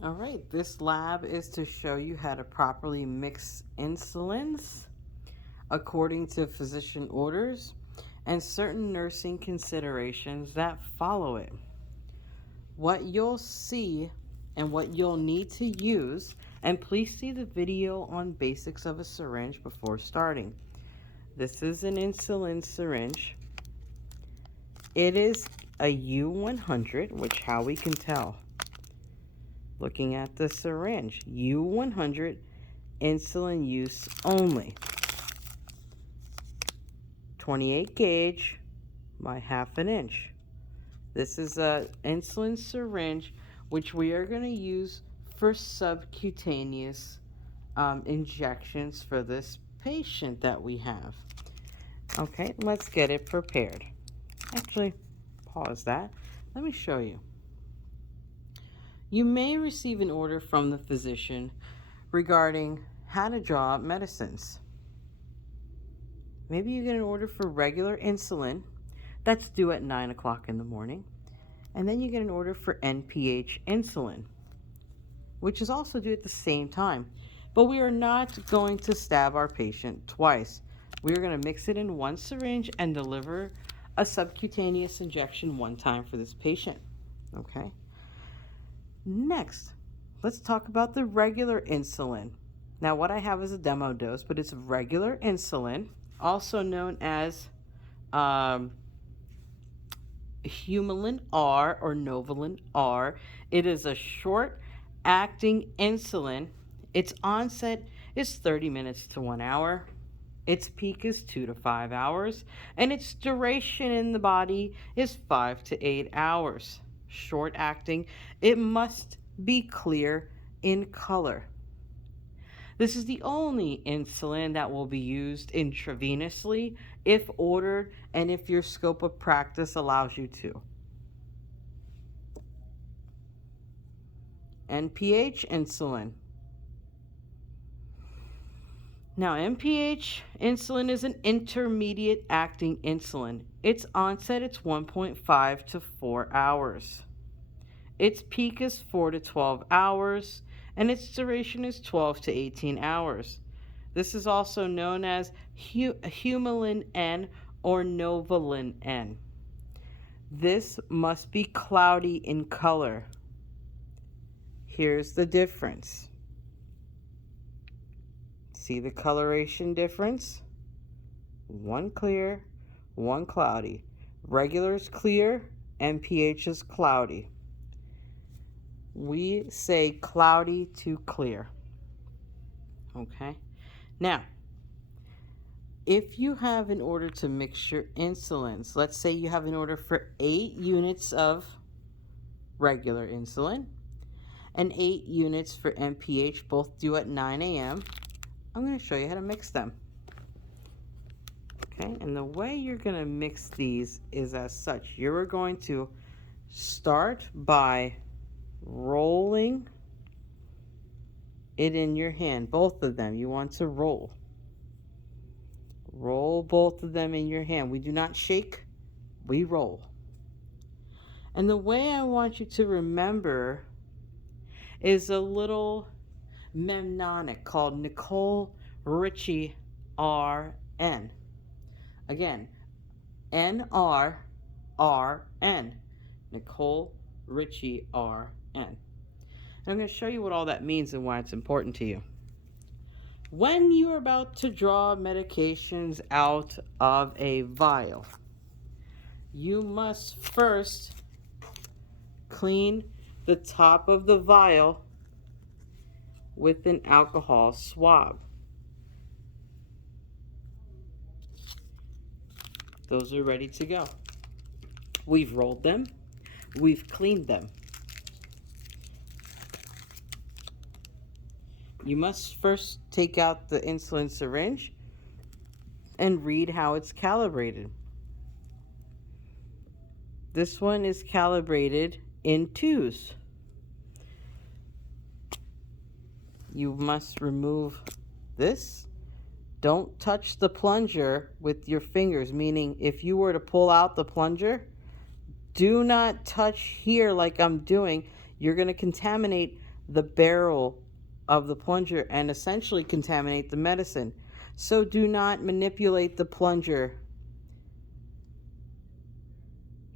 All right, this lab is to show you how to properly mix insulins according to physician orders and certain nursing considerations that follow it. What you'll see and what you'll need to use, and please see the video on basics of a syringe before starting. This is an insulin syringe. It is a U100, which how we can tell. Looking at the syringe, U100, insulin use only. 28 gauge by 1/2 inch. This is an insulin syringe which we are going to use for subcutaneous injections for this patient that we have. Okay, let's get it prepared. Actually, pause that. Let me show you. You may receive an order from the physician regarding how to draw up medicines. Maybe you get an order for regular insulin that's due at 9 o'clock in the morning, and then you get an order for NPH insulin, which is also due at the same time. But we are not going to stab our patient twice. We are going to mix it in one syringe and deliver a subcutaneous injection one time for this patient. Okay? Next, let's talk about the regular insulin. Now, what I have is a demo dose, but it's regular insulin, also known as Humulin R or Novolin R. It is a short-acting insulin. Its onset is 30 minutes to 1 hour. Its peak is 2 to 5 hours, and its duration in the body is 5 to 8 hours. Short acting, it must be clear in color. This is the only insulin that will be used intravenously if ordered and if your scope of practice allows you to. NPH insulin. Now, NPH insulin is an intermediate acting insulin. Its onset is 1.5 to 4 hours. Its peak is 4 to 12 hours, and its duration is 12 to 18 hours. This is also known as Humulin N or Novolin N. This must be cloudy in color. Here's the difference. See the coloration difference? One clear, one cloudy. Regular is clear, NPH is cloudy. We say cloudy to clear. Okay? Now, if you have an order to mix your insulins, let's say you have an order for 8 units of regular insulin and 8 units for NPH, both due at 9 a.m., I'm going to show you how to mix them. Okay, and the way you're going to mix these is as such. You're going to start by rolling it in your hand, both of them. You want to roll. Roll both of them in your hand. We do not shake, we roll. And the way I want you to remember is a little mnemonic called Nicole Richie RN. Again, NRRN. Nicole Richie RN. And I'm going to show you what all that means and why it's important to you. When you're about to draw medications out of a vial, you must first clean the top of the vial with an alcohol swab. Those are ready to go. We've rolled them. We've cleaned them. You must first take out the insulin syringe and read how it's calibrated. This one is calibrated in 2s. You must remove this. Don't touch the plunger with your fingers, meaning if you were to pull out the plunger, do not touch here like I'm doing. You're going to contaminate the barrel of the plunger and essentially contaminate the medicine. So do not manipulate the plunger.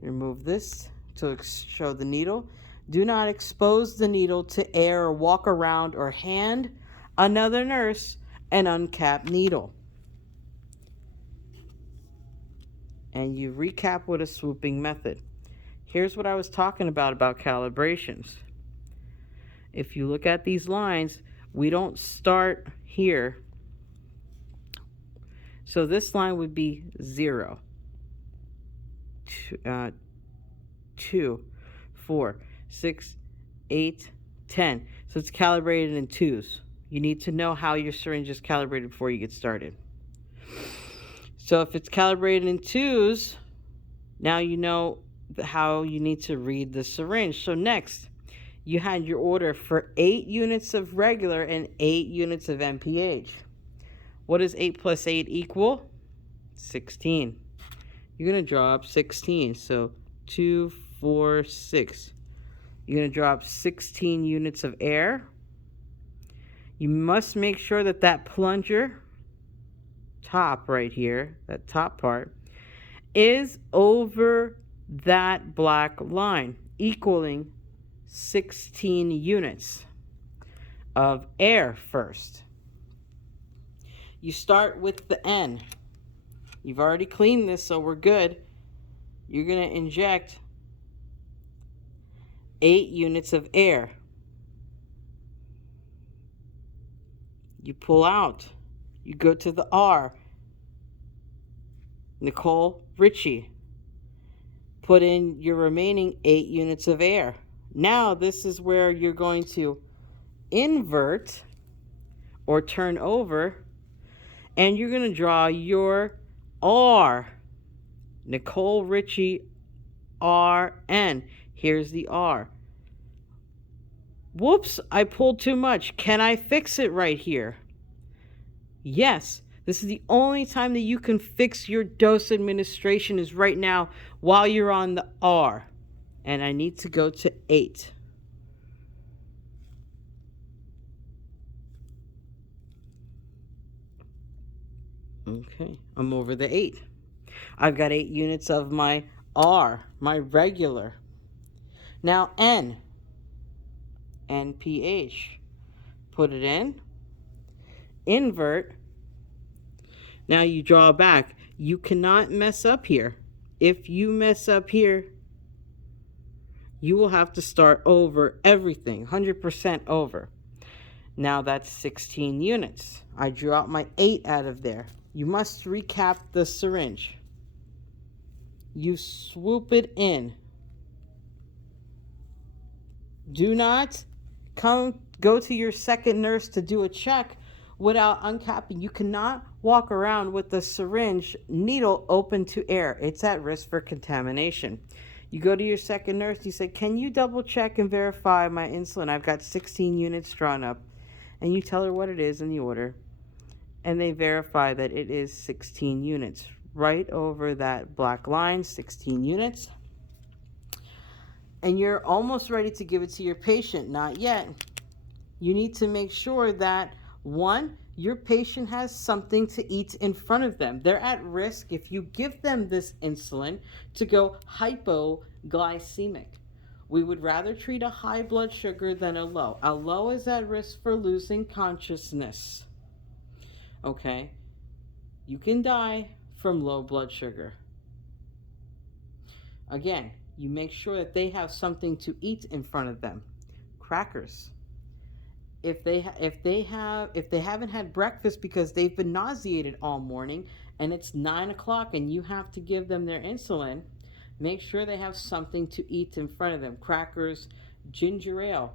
Remove this to show the needle. Do not expose the needle to air or walk around or hand another nurse an uncapped needle. And you recap with a swooping method. Here's what I was talking about calibrations. If you look at these lines, we don't start here. So this line would be 0, 2, 4, 6, 8, 10. So it's calibrated in twos. You need to know how your syringe is calibrated before you get started. So if it's calibrated in twos, now you know how you need to read the syringe. So next, you had your order for 8 units of regular and 8 units of MPH. What does 8 plus 8 equal? 16. You're going to draw up 16. So 2, 4, 6. You're going to draw up 16 units of air. You must make sure that that plunger top right here, that top part, is over that black line, equaling 16 units of air first. You start with the N. You've already cleaned this, so we're good. You're going to inject 8 units of air. You pull out. You go to the R. Nicole Richie. Put in your remaining 8 units of air. Now this is where you're going to invert or turn over, and you're going to draw your R. Nicole Richie RN. Here's the R. Whoops, I pulled too much. Can I fix it right here? Yes. This is the only time that you can fix your dose administration is right now while you're on the R. And I need to go to 8. Okay, I'm over the 8. I've got 8 units of my R, my regular. Now N, NPH. Put it in. Invert. Now you draw back. You cannot mess up here. If you mess up here, you will have to start over everything, 100% over. Now that's 16 units. I drew out my 8 out of there. You must recap the syringe. You swoop it in. Do not go to your second nurse to do a check without uncapping. You cannot walk around with the syringe needle open to air. It's at risk for contamination. You go to your second nurse, you say, can you double check and verify my insulin? I've got 16 units drawn up. And you tell her what it is in the order. And they verify that it is 16 units. Right over that black line, 16 units. And you're almost ready to give it to your patient. Not yet. You need to make sure that, one, your patient has something to eat in front of them. They're at risk if you give them this insulin to go hypoglycemic. We would rather treat a high blood sugar than a low. A low is at risk for losing consciousness. Okay? You can die from low blood sugar. Again, you make sure that they have something to eat in front of them. Crackers. If they haven't had breakfast because they've been nauseated all morning and it's 9 o'clock and you have to give them their insulin, make sure they have something to eat in front of them. Crackers, ginger ale.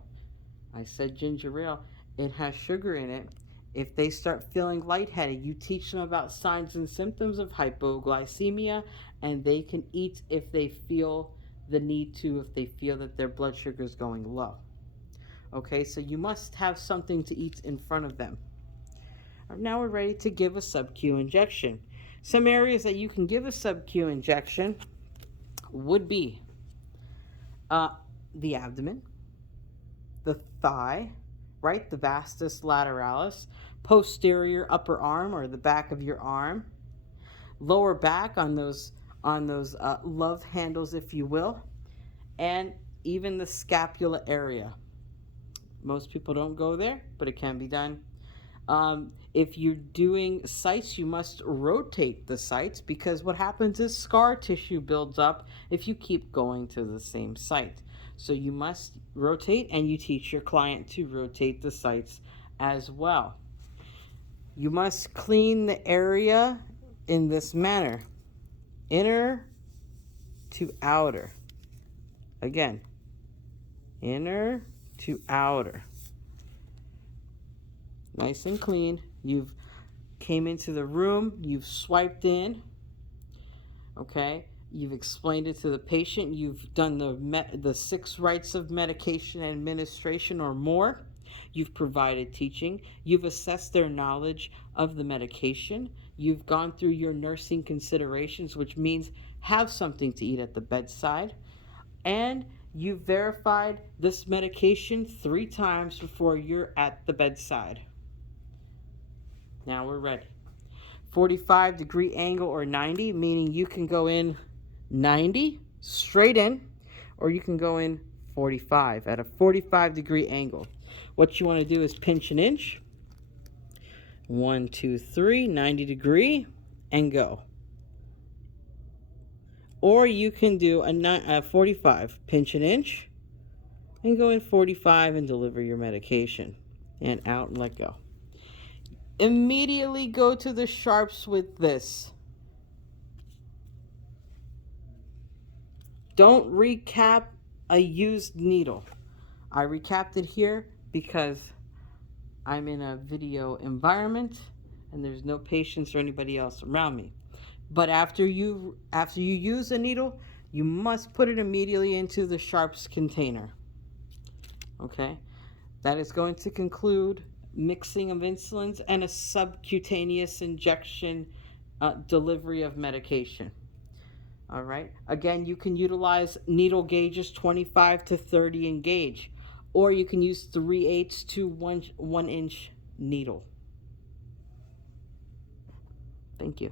I said ginger ale. It has sugar in it. If they start feeling lightheaded, you teach them about signs and symptoms of hypoglycemia, and they can eat if they feel the need to, if they feel that their blood sugar is going low. Okay, so you must have something to eat in front of them. Now we're ready to give a Subq injection. Some areas that you can give a Subq injection would be the abdomen, the thigh, right? The vastus lateralis, posterior upper arm or the back of your arm, lower back on those love handles, if you will, and even the scapula area. Most people don't go there, but it can be done. If you're doing sites, you must rotate the sites, because what happens is scar tissue builds up if you keep going to the same site. So you must rotate, and you teach your client to rotate the sites as well. You must clean the area in this manner: inner to outer. Again, inner to outer. Nice and clean. You've came into the room, you've swiped in, okay? You've explained it to the patient. You've done the 6 rites of medication administration or more. You've provided teaching. You've assessed their knowledge of the medication. You've gone through your nursing considerations, which means have something to eat at the bedside. And you've verified this medication 3 times before you're at the bedside. Now we're ready. 45-degree angle or 90, meaning you can go in 90 straight in, or you can go in 45 at a 45-degree angle. What you want to do is pinch an inch. 1, 2, 3, 90 degree, and go. Or you can do a 45, pinch an inch, and go in 45 and deliver your medication. And out and let go. Immediately go to the sharps with this. Don't recap a used needle. I recapped it here because I'm in a video environment and there's no patients or anybody else around me. But after you use a needle, you must put it immediately into the sharps container. Okay? That is going to conclude mixing of insulins and a subcutaneous injection delivery of medication. All right. Again, you can utilize needle gauges 25 to 30 in gauge, or you can use 3/8 to 1 inch needle. Thank you.